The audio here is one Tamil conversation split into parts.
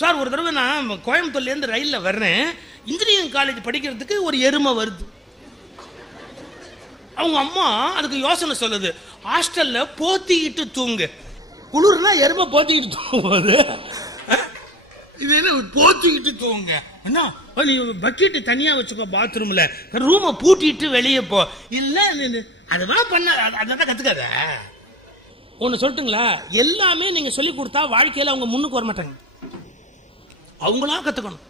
சார் ஒரு தடவை நான் கோயம்புத்தூர்லேருந்து ரயிலில் வர்றேன், இன்ஜினியரிங் காலேஜ் படிக்கிறதுக்கு ஒரு எருமை வருது. அவங்க அம்மா அதுக்கு யோசனை சொல்லுது, ஹாஸ்டல்ல போத்திக்கிட்டு தூங்கு. குளிர்னா எருமை போத்திக்கிட்டு தூங்குவது, இது என்ன போத்திக்கிட்டு தூங்க? என்ன நீ பக்கெட்டு தனியா வச்சுக்கோ பாத்ரூம்ல, ரூமை பூட்டிட்டு வெளியே போ. இல்ல அதுதான் பண்ண, அதான் கத்துக்காத. ஒன்னு சொல்லட்டுங்களா, எல்லாமே நீங்க சொல்லி கொடுத்தா வாழ்க்கையில அவங்க முன்னுக்கு வர மாட்டாங்க. அவங்களா கத்துக்கணும்.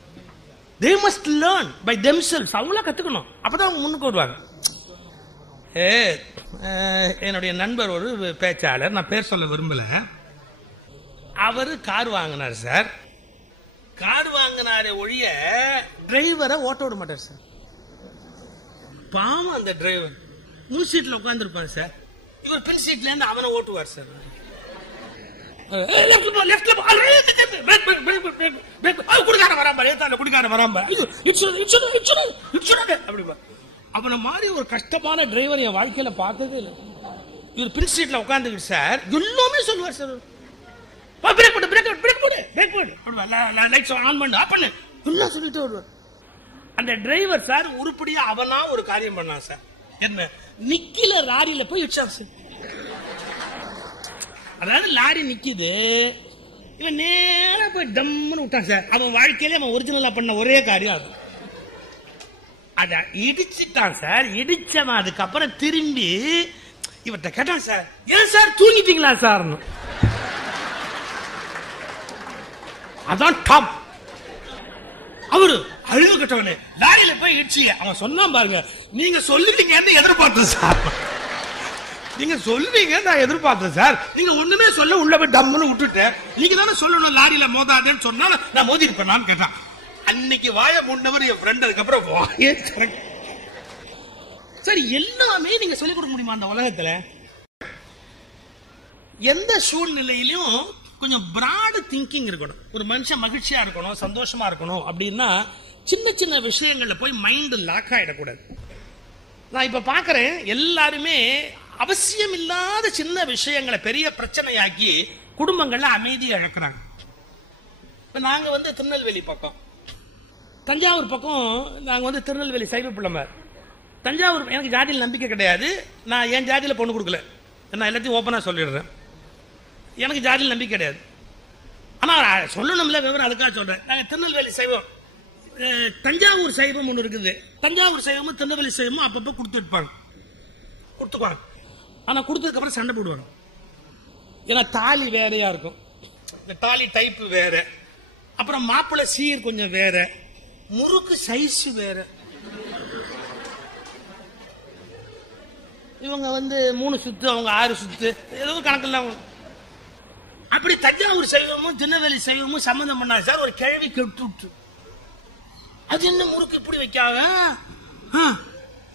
they must learn by themselves. அவங்களா கத்துக்கணும், அப்பதான் அவங்க முன்னுக்கு வருவாங்க. என்னுடைய நண்பர் ஒரு பேச்சாளர், நான் பேர் சொல்ல விரும்பல, அவரு கார் வாங்கினார் சார். கார் வாங்கினாரே ஒழிய டிரைவரை ஓட்ட விட மாட்டார் சார். பாவம் அந்த டிரைவர் முன் சீட்ல உட்கார்ந்து இருப்பாங்க சார், இவர் பின் சீட்ல இருந்து அவனை ஓட்டுவார் சார். அவனை மாதிரி ஒரு கஷ்டமான டிரைவர் என் வாழ்க்கையில பார்த்ததே இல்லை. இவர் பின் சீட்ல உட்கார்ந்துக்கிட்டு சார் எல்லாமே சொல்லுவார் சார். பிரேக் போடு, பிரேக் போடு, பிரேக் போடு, பிரேக் போடு, லைட்ஸ் ஆன் பண்ணு, ஆஃப் பண்ணு, எல்லாம் சொல்லிட்டு வருவார். அந்த டிரைவர் சார் உருப்படியா அவனா ஒரு காரியம் பண்ணான் சார். என்ன, நிக்கில லாரியில போய் இடிச்சான் சார். அதாவது லாரி நிக்குது, இவன் நேரா போய் டம்னு விட்டான் சார். அவன் வாழ்க்கையில அவன் ஒரிஜினலா பண்ண ஒரே காரியம் அது. அத இடிச்சுட்டான் சார். இடிச்சவன் அதுக்கப்புறம் திரும்பி இவர்கிட்ட கேட்டான் சார், ஏன் சார் தூங்கிட்டீங்களா சார்? அதான் டாப். அவரு அழுது கட்டவனே லாரியில போய் இடிச்சு அவன் சொன்னான் பாருங்க, நீங்க சொல்லுவீங்கன்னு எதிர்பார்த்தேன் சார், நீங்க சொல்லுவீங்க நான் எதிர்பார்த்தேன் சார், நீங்க ஒண்ணுமே சொல்ல உள்ள போய் டம்னு விட்டுட்டேன், நீங்க தானே சொல்லணும் லாரியில மோதாதேன்னு சொன்னா நான் மோதி இருப்பேன் கேட்டான். அன்னைக்கு வாய முன்னவர் என் ஃப்ரெண்ட், அதுக்கப்புறம் வாயே சரி. எல்லாமே நீங்க சொல்லிக் கொடுக்க முடியுமா அந்த உலகத்துல? எந்த சூழ்நிலையிலும் கொஞ்சம் பிராட் திங்கிங் இருக்கணும். ஒரு மனுஷன் மகிழ்ச்சியா இருக்கணும், சந்தோஷமா இருக்கணும் அப்படின்னா சின்ன சின்ன விஷயங்கள்ல போய் மைண்ட் லாக் ஆயிடக்கூடாது. நான் இப்ப பாக்குறேன் எல்லாருமே அவசியம் இல்லாத சின்ன விஷயங்களை பெரிய பிரச்சனையாக்கி குடும்பங்கள்ல அமைதியை இழக்கிறாங்க. இப்ப நாங்க வந்து திருநெல்வேலி பக்கம், தஞ்சாவூர் பக்கம், நாங்க வந்து திருநெல்வேலி சைவ பிள்ளைமார். தஞ்சாவூர் எனக்கு ஜாதியில் நம்பிக்கை கிடையாது, நான் என் ஜாதியில பொண்ணு கொடுக்கல, நான் எல்லாத்தையும் ஓப்பனா சொல்லிடுறேன். எனக்கு ஜாதியில் நம்பிக்கை கிடையாது, ஆனா சொல்லணும்ல விவரம், அதுக்காக சொல்றேன். நாங்க திருநெல்வேலி சைவம், தஞ்சாவூர் சைவம் ஒண்ணு இருக்குது. தஞ்சாவூர் சைவமும் திருநெல்வேலி சைவமும் அப்பப்போ கொடுத்துருப்பாங்க, கொடுத்துக்குவாங்க. ஆனா கொடுத்ததுக்கு அப்புறம் சண்டை போடுவாங்க. ஏன்னா தாலி வேறையா இருக்கும், தாலி டைப் வேற, அப்புறம் மாப்பிள்ளை சீர் கொஞ்சம் வேற, முறுக்கு சைஸ் வேற. இவங்க வந்து 3 சுத்து, அவங்க 6 சுத்து, ஏதோ கணக்கில். அப்படி தஞ்சாவூர் சைவமும் திருநெல்வேலி சைவமும் சம்பந்தம் பண்ணாங்க சார். ஒரு கிழவி கெட்டு விட்டு, அது என்ன முறுக்கு இப்படி வைக்காங்க,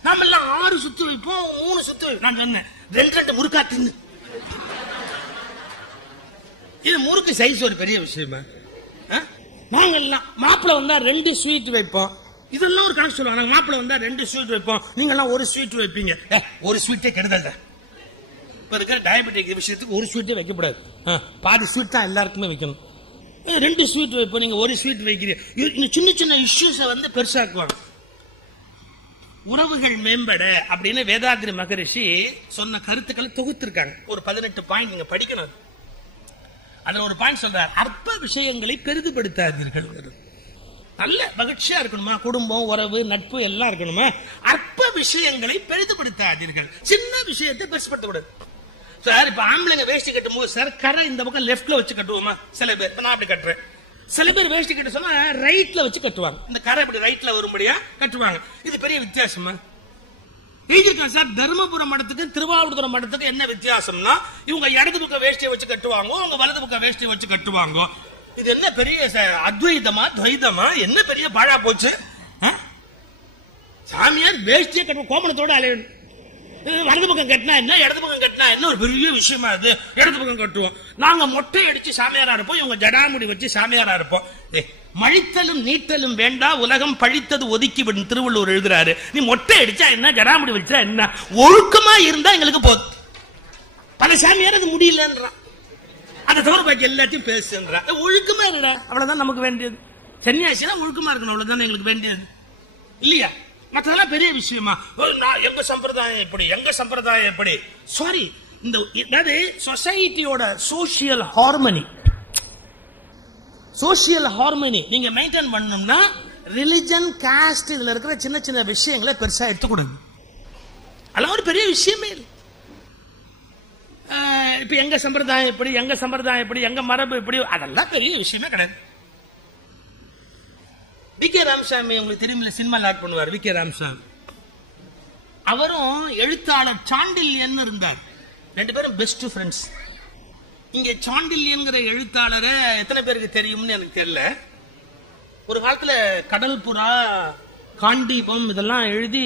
நாம எல்லாம் 6 சுத்து வைப்போம், 3 சுத்து வைப்போம். நான் சொன்னேன் 2 முறுக்கா தின்னு, இது முறுக்கு சைஸ் ஒரு பெரிய விஷயமா? நாங்க எல்லாம் மாப்பிள்ள வந்தா 2 ஸ்வீட் வைப்போம், இதெல்லாம் ஒரு கணக்கு சொல்லுவாங்க. மாப்பிள்ள வந்தா 2 ஸ்வீட் வைப்போம், நீங்க எல்லாம் 1 ஸ்வீட் வைப்பீங்க. ஒரு ஸ்வீட்டே கெடுதல். இப்ப இருக்கிற டயபெட்டிக் விஷயத்துக்கு 1 ஸ்வீட்டே வைக்கப்படாது, பாதி ஸ்வீட் தான் எல்லாருக்குமே வைக்கணும். 2 ஸ்வீட் வைப்போம், நீங்க 1 ஸ்வீட் வைக்கிறீங்க. சின்ன சின்ன இஷ்யூஸ வந்து பெருசாக்குவாங்க. உறவுகள் மேம்பட அப்படின்னு வேதாத்ரி மகரிஷி சொன்ன கருத்துக்களை தொகுத்திருக்காங்க. ஒரு 18 பாயிண்ட் நீங்க படிக்கணும். அதுல ஒரு பாயிண்ட் சொல்றார், அற்ப விஷயங்களை பெரிதுபடுத்தாதீர்கள். நல்ல மகிழ்ச்சியா இருக்கணுமா, குடும்பம், உறவு, நட்பு எல்லாம் இருக்கணுமா, அற்ப விஷயங்களை பெரிதுபடுத்தாதீர்கள். சின்ன விஷயத்தை பெருசுபடுத்தக்கூடாது சார். இப்ப ஆம்பளைங்க வேஷ்டி கட்டும் போது சார் கரை இந்த பக்கம் லெப்ட்ல வச்சு கட்டுவோமா? சில பேர், நான் அப்படி கட்டுறேன். சில பேர் வேஷ்டி கட்ட சொன்னா ரைட்ல வச்சு கட்டுவாங்க, இந்த கரை இப்படி ரைட்ல வரும்படியா கட்டுவாங்க. இது பெரிய வித்தியாசமா? எழுதிருக்காங்க சார். தர்மபுரம் மடத்துக்கு திருவாவூர்துறை மடத்துக்கு என்ன வித்தியாசம்னா, இவங்க இடது பக்கம் வேஷ்டியை வச்சு கட்டுவாங்க, அவங்க வலது பக்கம் வேஷ்டியை வச்சு கட்டுவாங்க. இது என்ன பெரிய அத்வைதமா துவைதமா? என்ன பெரிய பாழா போச்சு? சாமியார் வேஷ்டியை கட்டுவோம், கோமணத்தோட அலையணும். வலது பக்கம் கட்டினா என்ன, இடது பக்கம் கட்டினா என்ன ஒரு பெரிய விஷயமா? அது இடது பக்கம் கட்டுவோம். நாங்க மொட்டை அடிச்சு சாமியாரா இருப்போம், இவங்க ஜடாமுடி வச்சு சாமியாரா இருப்போம். மழித்தலும் நீட்டலும் வேண்டா, உலகம் பழித்தது ஒதுக்கி விடும் திருவள்ளுவர் எழுதுறாரு. நீ மொட்டை அடிச்சா என்ன, ஜடாமுடி வச்சா என்ன, ஒழுக்கமா இருந்தா எங்களுக்கு போதும். பல சாமியார் அது முடியலன்றான். அதை தவிர பாக்கி எல்லாத்தையும் பேசுன்ற. ஒழுக்கமா இருடா, அவ்வளவுதான் நமக்கு வேண்டியது. சன்னியாசினா ஒழுக்கமா இருக்கணும், அவ்வளவுதான் எங்களுக்கு வேண்டியது இல்லையா? மற்றதெல்லாம் பெரிய விஷயமா? எங்க சம்பிரதாயம் எப்படி, எங்க சம்பிரதாயம் எப்படி? சாரி, இந்த அதாவது சொசைட்டியோட சோசியல் ஹார்மனி நீங்க மெயின்டைன் பண்ணணும்னா ரிலிஜன், காஸ்ட் இதுல இருக்கிற சின்ன சின்ன விஷயங்களை பெருசா எடுத்துக்கூடாது. அதெல்லாம் ஒரு பெரிய விஷயமே இல்லை. இப்ப எங்க சம்பிரதாயம் எப்படி, எங்க சம்பிரதாயம் எப்படி, எங்க மரபு எப்படி, அதெல்லாம் பெரிய விஷயமே கிடையாது. வி.கே. ராமசாமி உங்களுக்கு தெரியுமில்ல, சினிமா ஆக்ட் பண்ணுவார் வி.கே. ராமசாமி. அவரும் எழுத்தாளர் சாண்டில்யன் இருந்தார். ரெண்டு பேரும் பெஸ்ட் ஃப்ரெண்ட்ஸ். இங்க சாண்டில்யன்ங்கிற எழுத்தாளரை எத்தனை பேருக்கு தெரியும்னு எனக்கு தெரியல. ஒரு காலத்துல கடல் புறா, காண்டீபம் இதெல்லாம் எழுதி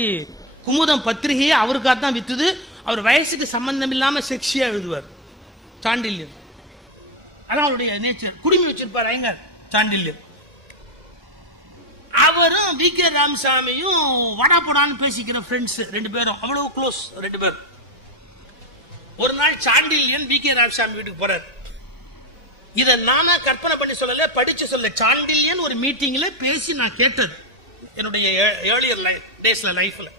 குமுதம் பத்திரிகையே அவருக்காகத்தான் வித்துது. அவர் வயசுக்கு சம்பந்தம் இல்லாம செக்ஸியா எழுதுவார் சாண்டில்யன். அதான் அவருடைய நேச்சர். குடுமி வச்சிருப்பார் ஐங்க சாண்டில்யன். அவரும் வி.கே. ராமசாமியும் வடா போடான்னு பேசிக்கிற ஃப்ரெண்ட்ஸ் ரெண்டு பேரும், அவ்வளவு க்ளோஸ் ரெண்டு பேரும். ஒரு நாள் சாண்டில்யன் வி.கே. ராமசாமி வீட்டுக்கு போறார். இத நானா கற்பனை பண்ணி சொல்லல, படிச்சு சொல்ல. சாண்டில்யன் ஒரு மீட்டிங்ல பேசி நான் கேட்டது என்னுடைய ஏர்லியர் டேஸ்ல லைஃப்ல.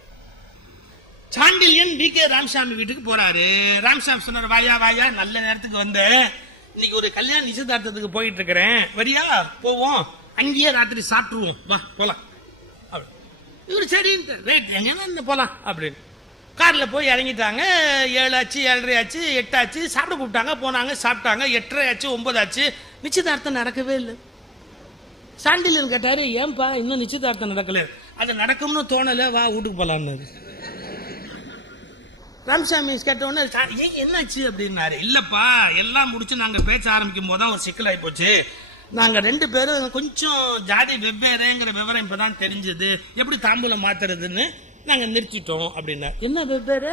சாண்டில்யன் வி.கே. ராமசாமி வீட்டுக்கு போறாரு. ராமசாமி சொன்னார், வாயா வாயா, நல்ல நேரத்துக்கு வந்த, இன்னைக்கு ஒரு கல்யாண நிச்சயதார்த்தத்துக்கு போயிட்டு இருக்கிறேன், வரியா போவோம், அங்கேயே ராத்திரி சாப்பிட்டுருவோம், வா போலாம். இவரு சரி எங்க போலாம் அப்படின்னு கார்ல போய் இறங்கிட்டாங்க. 7 ஆச்சு, 7:30 ஆச்சு, 8 ஆச்சு. சாப்பிட கூப்பிட்டாங்க, போனாங்க, சாப்பிட்டாங்க. 8:30 ஆச்சு, 9 ஆச்சு. நிச்சயதார்த்தம் நடக்கவே இல்லை. சாண்டில்யன் கேட்டாரு, ஏன்பா இன்னும் நிச்சயதார்த்தம் நடக்கல? அது நடக்கும்னு தோணல, வா வீட்டுக்கு போலாம்னு. ராமசாமி கேட்ட உடனே என்னாச்சு அப்படின்னாரு. இல்லப்பா, எல்லாம் முடிச்சு நாங்க பேச ஆரம்பிக்கும் போதுதான் ஒரு சிக்கல் ஆகி போச்சு. நாங்க ரெண்டு பேரும் கொஞ்சம் ஜாதி வெவ்வேறுங்கிற விவரம் இப்பதான் தெரிஞ்சது, எப்படி தாம்பூலம் மாத்துறதுன்னு நாங்க நிறுத்திட்டோம் அப்படின்னா. என்ன வெவ்வேறு?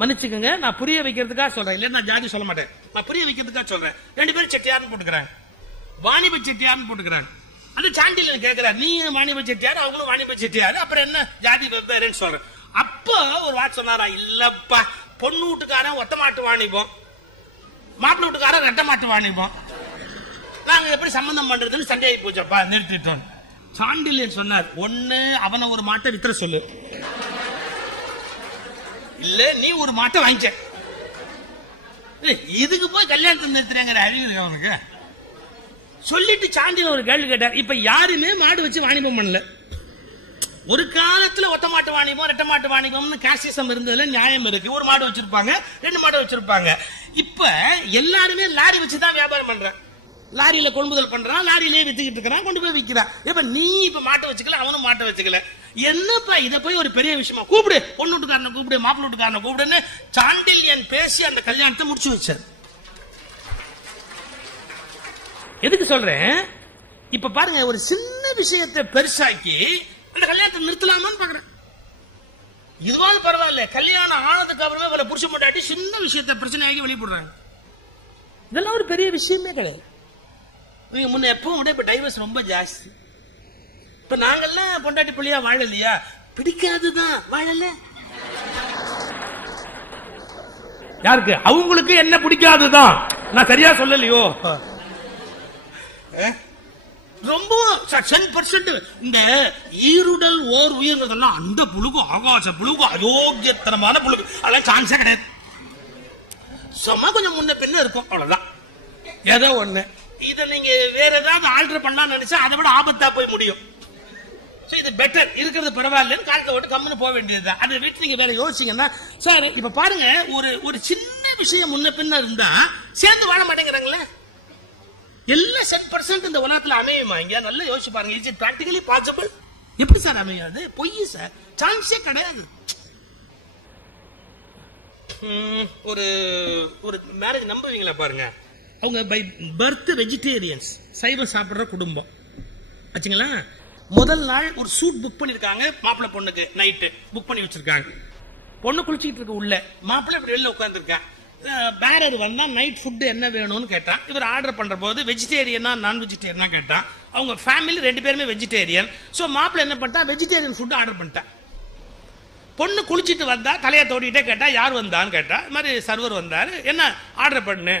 மன்னிச்சுக்கோங்க, நான் புரிய வைக்கிறதுக்காக சொல்றேன், இல்ல நான் ஜாதி சொல்ல மாட்டேன், நான் புரிய வைக்கிறதுக்காக சொல்றேன். ரெண்டு பேரும் செட்டியார்னு போட்டுக்கிறாங்க, வாணிப செட்டியார்னு போட்டுக்கிறாங்க. அந்த சாண்டில்யன் கேட்கிறார், நீ வாணிப செட்டியார், அவங்களும் வாணிப செட்டியார், அப்புறம் என்ன ஜாதி வெவ்வேறுன்னு சொல்றேன். அப்போ ஒரு வார்த்தை சொன்னாரா, இல்லப்பா, பொண்ணு வீட்டுக்காரன் ஒத்த மாட்டு வாணிபம், மாப்பிள்ளை வீட்டுக்காரன் ரெட்ட மாட்டு வாணிபம், நாங்க எப்படி சம்பந்தம் பண்றதுன்னு சண்டையாகி போச்சப்பா, நிறுத்திட்டோம். சாண்டில்யன் சொன்னார், ஒண்ணு அவனை ஒரு மாட்டை வித்துற சொல்லு, இல்ல நீ ஒரு மாட்டை வாங்கிக்க. இதுக்கு போய் கல்யாணத்தை நிறுத்துறேங்கிற அறிவு அவனுக்கு சொல்லிட்டு சாண்டில்யன் ஒரு கேள்வி கேட்டார். இப்ப யாருமே மாடு வச்சு வாணிபம் பண்ணல. ஒரு காலத்துல ஒத்த மாட்டு வாணிபம், ரெட்ட மாட்டு வாணிபம்னு காசிசம் இருந்ததுல நியாயம் இருக்கு. ஒரு மாடு வச்சிருப்பாங்க, 2 மாடு வச்சிருப்பாங்க. இப்ப எல்லாருமே லாரி வச்சுதான் வியாபாரம் பண்றாங்க. லாரியில கொள்முதல் பண்றான், லாரியிலே வித்துக்கிட்டு இருக்கிறான், கொண்டு போய் விற்கிறான். இப்ப நீ இப்ப மாட்டை வச்சுக்கல, அவனும் மாட்டை வச்சுக்கல. என்னப்பா இத போய் ஒரு பெரிய விஷயமா? கூப்பிடு, பொண்ணு வீட்டுக்காரனை கூப்பிடு, மாப்பிள்ளை வீட்டுக்காரனை கூப்பிடுன்னு சாண்டில்யன் பேசி அந்த கல்யாணத்தை முடிச்சு வச்சார். எதுக்கு சொல்றேன்? இப்ப பாருங்க, ஒரு சின்ன விஷயத்தை பெருசாக்கி அந்த கல்யாணத்தை நிறுத்தலாமான்னு பாக்குறேன். இதுவாது பரவாயில்ல, கல்யாணம் ஆனதுக்கு அப்புறமே வர புருஷ முன்னாடி சின்ன விஷயத்தை பிரச்சனையாகி வெளியிடுறாங்க. இதெல்லாம் ஒரு பெரிய விஷயமே கிடையாது. முன்ன எப்பவும் விட இப்ப டைவர்ஸ் ரொம்ப ஜாஸ்தி. இப்ப நாங்கெல்லாம் பொண்டாட்டி பிள்ளையா வாழலையா? பிடிக்காதுதான், வாழல. யாருக்கு? அவங்களுக்கு என்ன பிடிக்காதுதான். நான் சரியா சொல்லலையோ? ரொம்ப 10% இந்த ஈருடல் ஓர் உயிர்ன்றதெல்லாம் அந்த புழுகு, ஆகாச புழுகு, அயோக்கியத்தனமான புழுகு, அதெல்லாம் சான்ஸே கிடையாது. சும்மா கொஞ்சம் முன்ன பின்ன இருக்கும், அவ்வளவுதான். ஏதோ ஒண்ணு இதை நீங்க வேற ஏதாவது ஆல்டர் பண்ணலாம் நினைச்சா அதை விட ஆபத்தா போய் முடியும். இது பெட்டர், இருக்கிறது பரவாயில்லன்னு காலத்தை விட்டு கம்முன்னு போக வேண்டியதுதான். அதை விட்டு நீங்க வேற யோசிச்சீங்கன்னா சார், இப்ப பாருங்க, ஒரு சின்ன விஷயம் முன்ன பின்ன இருந்தா சேர்ந்து வாழ மாட்டேங்கிறாங்களே. எல்லாம் 10% இந்த உலகத்துல அமையுமா? இங்க நல்லா யோசிச்சு பாருங்க. Is it practically possible? எப்படி சார் அமையாது? பொய் சார், சான்ஸே கிடையாது. ஒரு மேரேஜ் நம்புவீங்களா பாருங்க, அவங்க பை பர்த் வெஜிடேரியன்ஸ், சைவம் சாப்பிடுற குடும்பம் ஆச்சுங்களா. முதல் நாள் ஒரு சூட் புக் பண்ணிருக்காங்க மாப்பிள்ளை பொண்ணுக்கு, நைட்டு புக் பண்ணி வச்சிருக்காங்க. பொண்ணு குளிச்சுட்டு இருக்கு உள்ள, மாப்பிள்ளை இப்படி வெளில உட்கார்ந்து இருக்கா. பேரர் வந்தா நைட் ஃபுட் என்ன வேணும்னு கேட்டான். இவர் ஆர்டர் பண்ற போது வெஜிடேரியனா நான் வெஜிடேரியனா கேட்டான். அவங்க ஃபேமிலி 2 பேருமே வெஜிடேரியன். சோ மாப்பிள்ளை என்ன பண்ணிட்டா, வெஜிடேரியன் ஃபுட் ஆர்டர் பண்ணிட்டான். பொண்ணு குளிச்சுட்டு வந்தா, தலையை தோடிட்டே கேட்டா யார் வந்தான்னு கேட்டா. இது மாதிரி சர்வர் வந்தாரு, என்ன ஆர்டர் பண்ணு.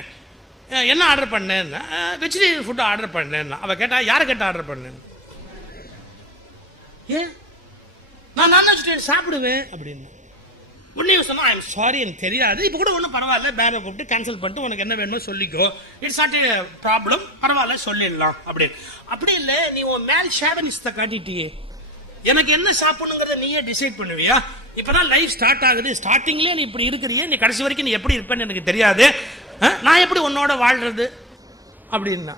என்ன ஆர்டர் பண்ணேன்னா வெஜிடேரியன் ஃபுட்டு ஆர்டர் பண்ணேன்னா. அவள் கேட்டா யாரை கேட்ட ஆர்டர் பண்ணேன்? ஏன் நான் நான் வெஜிடேரியன் சாப்பிடுவேன் அப்படின்னு. உடனே சொன்னா ஐம் சாரி எனக்கு தெரியாது, இப்போ கூட ஒன்றும் பரவாயில்ல, பேரை கூப்பிட்டு கேன்சல் பண்ணிட்டு உனக்கு என்ன வேணுமோ சொல்லிக்கோ, இட்ஸ் நாட் ஏ ப்ராப்ளம், பரவாயில்ல சொல்லிடலாம் அப்படின்னு. அப்படி இல்லை, நீ உன் மேல் ஷேவனிஸ்ட காட்டிட்டியே, எனக்கு என்ன சாப்பிடணுங்கிறத நீயே டிசைட் பண்ணுவியா? இப்பதான் லைஃப் ஸ்டார்ட் ஆகுது, ஸ்டார்டிங்லேயே நீ இப்படி இருக்கிறியே, நீ கடைசி வரைக்கும் நீ எப்படி இருப்பேன்னு எனக்கு தெரியாது, நான் எப்படி உன்னோட வாழ்றது அப்படின்னா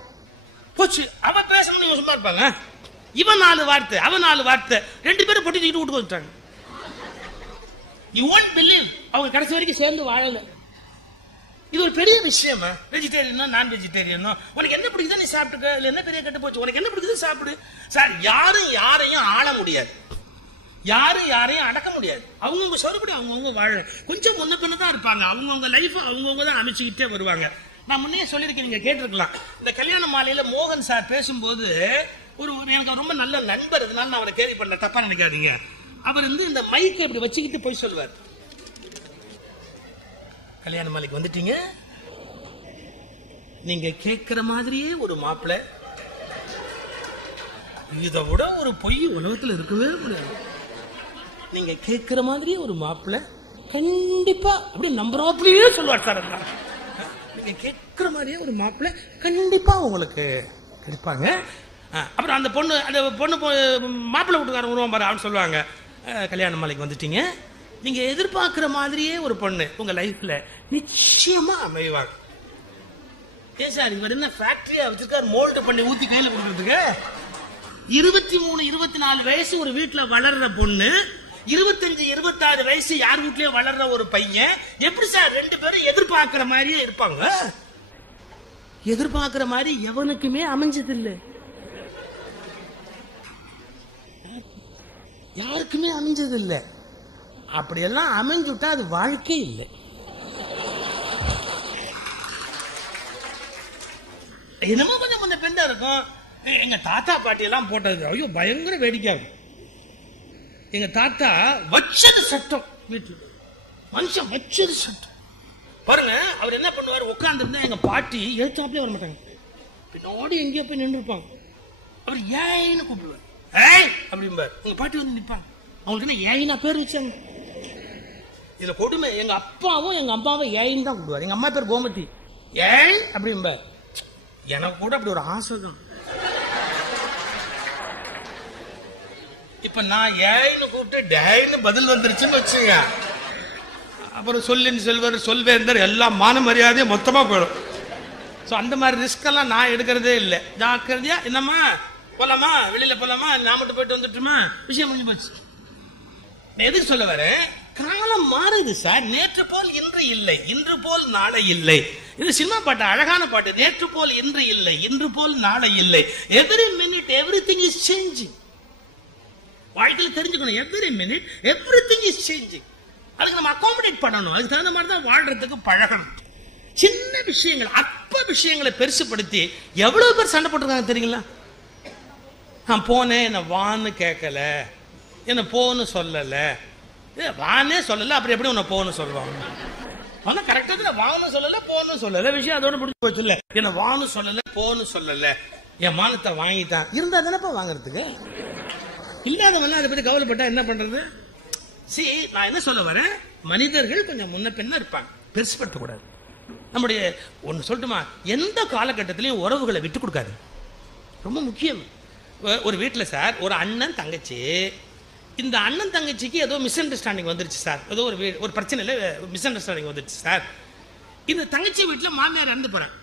போச்சு. அவ பேசணும், நீங்க சும்மா இருப்பாங்க. இவன் 4 வார்த்தை, அவன் 4 வார்த்தை, 2 பேரும் பொட்டி தூக்கிட்டு விட்டு வந்துட்டாங்க. You won't believe, அவங்க கடைசி வரைக்கும் சேர்ந்து வாழல. இது ஒரு பெரிய விஷயமா? வெஜிடேரியனோ நான் வெஜிடேரியனோ, உனக்கு என்ன பிடிக்குதோ நீ சாப்பிட்டுக்க, இல்ல என்ன பெரிய கெட்டு போச்சு, உனக்கு என்ன பிடிக்குதோ சாப்பிடு. சார், யாரும் யாரையும் ஆள முடியாது, யாரும் யாரையும் அடக்க முடியாது. அவங்கவுங்க சொல்றபடி அவங்கவுங்க வாழ கொஞ்சம் முன்ன பின்ன தான் இருப்பாங்க. அவங்கவுங்க லைஃப் அவங்கவுங்க தான் அமைச்சுக்கிட்டே வருவாங்க. நான் முன்னே சொல்லியிருக்கேன், நீங்க கேட்டிருக்கலாம். இந்த கல்யாண மாலையில மோகன் சார் பேசும்போது ஒரு எனக்கு ரொம்ப நல்ல நண்பர், அதனால நான் அவரை கேள்வி பண்ண, தப்பா நினைக்காதீங்க. அவர் இந்த மைக்கை இப்படி வச்சுக்கிட்டு போய் சொல்வார், கல்யாண மாலைக்கு வந்துட்டீங்க, நீங்க கேட்கிற மாதிரியே ஒரு மாப்பிள்ளை, இதை விட ஒரு பொய் உலகத்தில் இருக்கவே முடியாது. நீங்க கேட்கிற மாதிரியே ஒரு மாப்பிள்ளை கண்டிப்பா அப்படி நம்புறாப்லயே சொல்லுவார் சார். நீங்க கேட்கிற மாதிரியே ஒரு மாப்பிள்ளை கண்டிப்பா உங்களுக்கு கிடைப்பாங்க. அப்புறம் அந்த பொண்ணு மாப்பிள்ளை வீட்டுக்காரன் வருவான் பாரு, அவன் சொல்லுவாங்க, கல்யாண மாலைக்கு வந்துட்டீங்க, நீங்க எதிர்பார்க்கிற மாதிரியே ஒரு பொண்ணு உங்க லைஃப்ல நிச்சயமா அமைவாங்க. ஏன் சார் இவர் என்ன ஃபேக்டரியா வச்சிருக்காரு, மோல்டு பண்ணி ஊத்தி கையில கொடுக்கறதுக்கு? 23, 24 வயசு ஒரு வீட்டுல வளர்ற பொண்ணு, 25, 26 வயசு யார் வீட்லயும் வளர்ற ஒரு பையன், எப்படி சார் 2 பேரும் எதிர்பார்க்கிற மாதிரியே இருப்பாங்க? எதிர்பார்க்கிற மாதிரி எவனுக்குமே அமைஞ்சது இல்லை, யாருக்குமே அமைஞ்சது இல்லை. அப்படியெல்லாம் அமைஞ்சுட்டா அது வாழ்க்கை இல்லை. என்னமோ கொஞ்சம் கொஞ்சம் பெண்டா இருக்கும். எங்க தாத்தா பாட்டி எல்லாம் போட்டது ஐயோ பயங்கர வேடிக்கையா இருக்கும். எங்க தாத்தா வச்சது சட்டம், வீட்டுல மனுஷன் வச்சது சட்டம் பாருங்க. அவர் என்ன பண்ணுவார், உட்கார்ந்து இருந்தா எங்க பாட்டி எழுத்தாப்லயே வர மாட்டாங்க, பின்னாடி எங்கேயோ போய் நின்று இருப்பாங்க. அவர் ஏன்னு கூப்பிடுவார், ஏய் அப்படிம்பார். உங்க பாட்டி வந்து நிற்பாங்க, அவங்களுக்கு என்ன ஏயினா பேர் வச்சாங்க. இதுல கொடுமை, எங்க அப்பாவும் எங்க அம்மாவும் ஏயின்னு தான் கூப்பிடுவார். எங்க அம்மா பேர் கோமதி, ஏய் அப்படிம்பார். எனக்கு கூட அப்படி ஒரு ஆசை தான். இப்ப நான் ஏன்னு கூப்பிட்டு டேன்னு பதில் வந்துருச்சுன்னு வச்சுங்க, அப்புறம் சொல்லின்னு செல்வர் சொல்வேந்தர் எல்லாம் மான மரியாதையும் மொத்தமா போயிடும். அந்த மாதிரி ரிஸ்க் எல்லாம் நான் எடுக்கிறதே இல்லை. ஜாக்கிரதையா, என்னம்மா போலாமா, வெளியில போலாமா, நான் மட்டும் போயிட்டு வந்துட்டுமா, விஷயம் முடிஞ்சு போச்சு. எதுக்கு சொல்ல வரேன், காலம் மாறுது சார். நேற்று போல் இன்று இல்லை, இன்று போல் நாளை இல்லை. இது சினிமா பாட்டு, அழகான பாட்டு. நேற்று போல் இன்று இல்லை, இன்று போல் நாளை இல்லை. Every minute everything is changing. வாழ்க்கையில் தெரிஞ்சுக்கணும், every minute everything is changing. அதுக்கு நம்ம அகாமடேட் பண்ணணும், அதுக்கு தகுந்த மாதிரி தான் வாழ்றதுக்கு பழகணும். சின்ன விஷயங்கள், அற்ப விஷயங்களை பெருசுப்படுத்தி எவ்வளவு பேர் சண்டை போட்டிருக்காங்க தெரியுங்களா? நான் போனேன், என்ன வான்னு கேட்கல, என்ன போன்னு சொல்லல, வானே சொல்லல, அப்புறம் எப்படி உன்னை போன்னு சொல்லுவாங்க? ஆனா கரெக்டா வான்னு சொல்லல, போன்னு சொல்லல, விஷயம் அதோட முடிஞ்சு போச்சு. இல்ல என்ன வான்னு சொல்லல, போன்னு சொல்லல, என் மானத்தை வாங்கிட்டான். இருந்தா தானப்பா வாங்கறதுக்கு, இல்லாதவங்க அதை பத்தி கவலைப்பட்டா என்ன பண்றது? நான் என்ன சொல்ல வரேன், மனிதர்கள் கொஞ்சம் முன்ன பின்ன இருப்பாங்க, பெருசுப்படுத்த கூடாது. நம்முடைய ஒன்னு சொல்லட்டுமா, எந்த காலகட்டத்திலையும் உறவுகளை விட்டு கொடுக்காது, ரொம்ப முக்கியம். ஒரு வீட்டில் சார் ஒரு அண்ணன் தங்கச்சி, இந்த அண்ணன் தங்கச்சிக்கு ஏதோ மிஸ் அண்டர்ஸ்டாண்டிங் வந்துருச்சு சார், ஏதோ ஒரு பிரச்சனையில் மிஸ் அண்டர்ஸ்டாண்டிங் வந்துருச்சு சார். இந்த தங்கச்சி வீட்டில் மாமியார் இறந்து போறாங்க.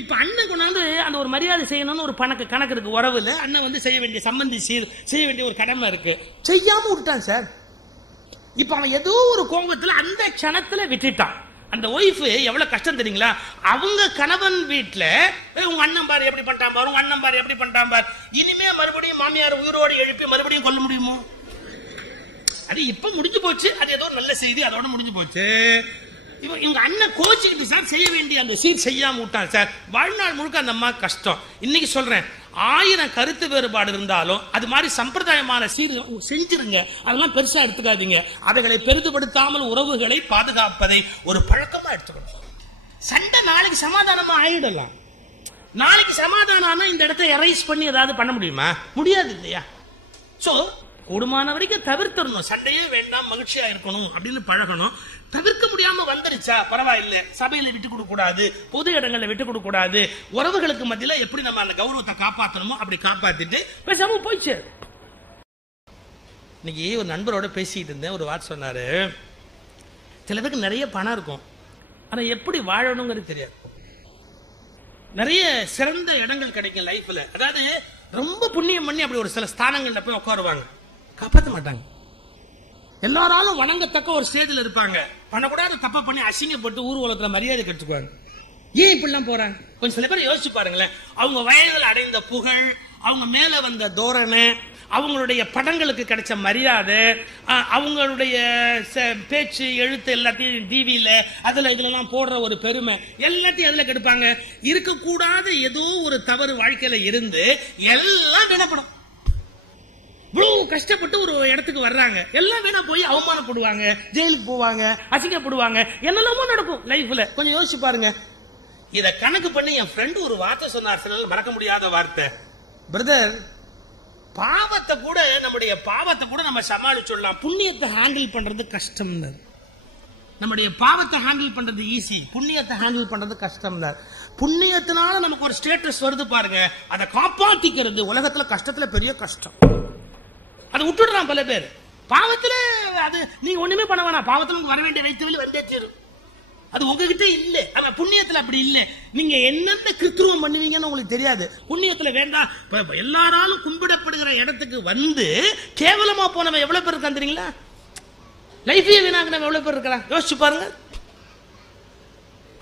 இப்ப அண்ணன் கொண்டாந்து அந்த ஒரு மரியாதை செய்யணும்னு ஒரு கணக்கு இருக்கு உறவுல. அண்ணன் செய்ய வேண்டிய சம்பந்தி செய்ய வேண்டிய ஒரு கடமை இருக்கு, செய்யாம விட்டுட்டான் சார். இப்ப அவன் ஏதோ ஒரு கோபத்துல அந்த க்ஷணத்துல விட்டுட்டான். அந்த ஒய்ஃப் எவ்வளவு கஷ்டம் தெரியுங்களா? அவங்க கணவன் வீட்டுல உங்க அண்ணன் பாரு எப்படி பண்ணிட்டான் பாரு, உங்க அண்ணன் பாரு எப்படி பண்ணிட்டான் பாரு. இனிமே மறுபடியும் மாமியார் உயிரோடு எழுப்பி மறுபடியும் கொல்ல முடியுமோ? அது இப்ப முடிஞ்சு போச்சு, அது ஏதோ நல்ல செய்தி, அதோட முடிஞ்சு போச்சு. இவங்க அண்ணன் கோச்சிக்கிட்டு சார் செய்ய வேண்டிய அந்த சீர் செய்யாம விட்டான் சார். வாழ்நாள் முழுக்க அந்த அம்மா கஷ்டம். இன்னைக்கு சொல்றேன், 1000 கருத்து வேறுபாடு இருந்தாலும் அது மாதிரி சம்பிரதாயமான சீர் செஞ்சிருங்க, அதெல்லாம் பெருசா எடுத்துக்காதீங்க. அவைகளை பெரிதுபடுத்தாமல் உறவுகளை பாதுகாப்பதை ஒரு பழக்கமா எடுத்துக்கணும். சண்டை நாளைக்கு சமாதானமா ஆயிடலாம். நாளைக்கு சமாதானம் ஆனா இந்த இடத்தை எரைஸ் பண்ணி ஏதாவது பண்ண முடியுமா? முடியாது இல்லையா? சோ கூடுமான வரைக்கும் தவிர்த்தரணும். சண்டையே வேண்டாம், மகிழ்ச்சியா இருக்கணும் அப்படின்னு பழகணும். தவிர்க்க முடியாம வந்துருச்சா பரவாயில்ல, சபையில விட்டு கொடுக்க கூடாது, பொது இடங்கள்ல விட்டு கொடுக்க கூடாது, உறவுகளுக்கு மத்தியில எப்படி நம்ம அந்த கௌரவத்தை காப்பாற்றணுமோ அப்படி காப்பாத்திட்டு பேசாம போயிடுச்சு. இன்னைக்கு ஒரு நண்பரோட பேசிட்டு இருந்தேன். ஒரு வார்த்தை சொன்னாரு, சில பேருக்கு நிறைய பணம் இருக்கும், ஆனா எப்படி வாழணுங்கிறது தெரியாது. நிறைய சிறந்த இடங்கள் கிடைக்கும் லைஃப்ல, அதாவது ரொம்ப புண்ணியம் பண்ணி அப்படி ஒரு சில ஸ்தானங்கள்ல போய் உட்காருவாங்க, காப்பாற்ற மாட்டாங்க. எல்லாராலும் வணங்கத்தக்க ஒரு ஸ்டேஜ்ல இருப்பாங்க, பண்ணக்கூடாத தப்பா பண்ணி அசிங்கப்பட்டு ஊர் உலகத்துல மரியாதை கட்டுக்குவாங்க. ஏன் இப்படிலாம் போறாங்க? கொஞ்சம் சில பேர் யோசிச்சு பாருங்களேன். அவங்க வயதில் அடைந்த புகழ், அவங்க மேல வந்த தோரணை, அவங்களுடைய படங்களுக்கு கிடைச்ச மரியாதை, அவங்களுடைய பேச்சு எழுத்து எல்லாத்தையும் டிவியில அதுல இதெல்லாம் போடுற ஒரு பெருமை எல்லாத்தையும் அதுல கெடுப்பாங்க. இருக்கக்கூடாத ஏதோ ஒரு தவறு வாழ்க்கையில இருந்து எல்லாம் வீணப்படும். இவ்வளவு கஷ்டப்பட்டு ஒரு இடத்துக்கு வர்றாங்க, எல்லாம் வேணா போய் அவமானப்படுவாங்க, ஜெயிலுக்கு போவாங்க, அசிங்கப்படுவாங்க, என்னெல்லாமோ நடக்கும் லைஃப்ல. கொஞ்சம் யோசிச்சு பாருங்க. இத கணக்கு பண்ணி என் ஃப்ரெண்டு ஒரு வார்த்தை சொன்னார், சில மறக்க முடியாத வார்த்தை. பிரதர், பாவத்தை கூட நம்முடைய பாவத்தை கூட நம்ம சமாளிச்சுடலாம், புண்ணியத்தை ஹேண்டில் பண்றது கஷ்டம். நம்முடைய பாவத்தை ஹேண்டில் பண்றது ஈஸி, புண்ணியத்தை ஹேண்டில் பண்றது கஷ்டம். புண்ணியத்தினால நமக்கு ஒரு ஸ்டேட்டஸ் வருது பாருங்க, அதை காப்பாத்திக்கிறது உலகத்துல கஷ்டத்துல பெரிய கஷ்டம். அதை விட்டுடுறான் பல பேர். பாவத்துல அது நீங்க ஒண்ணுமே பண்ண வேணாம், பாவத்துல வர வேண்டிய வைத்தவில் வந்தே தீரும், அது உங்ககிட்ட இல்ல. ஆனா புண்ணியத்துல அப்படி இல்ல. நீங்க என்னென்ன கிருத்துருவம் பண்ணுவீங்கன்னு உங்களுக்கு தெரியாது. புண்ணியத்துல வேண்டாம், எல்லாராலும் கும்பிடப்படுகிற இடத்துக்கு வந்து கேவலமா போனவன் எவ்வளவு பேர் இருக்கான் தெரியுங்களா? லைஃபையே வீணாக எவ்வளவு பேர் இருக்கலாம், யோசிச்சு பாருங்க.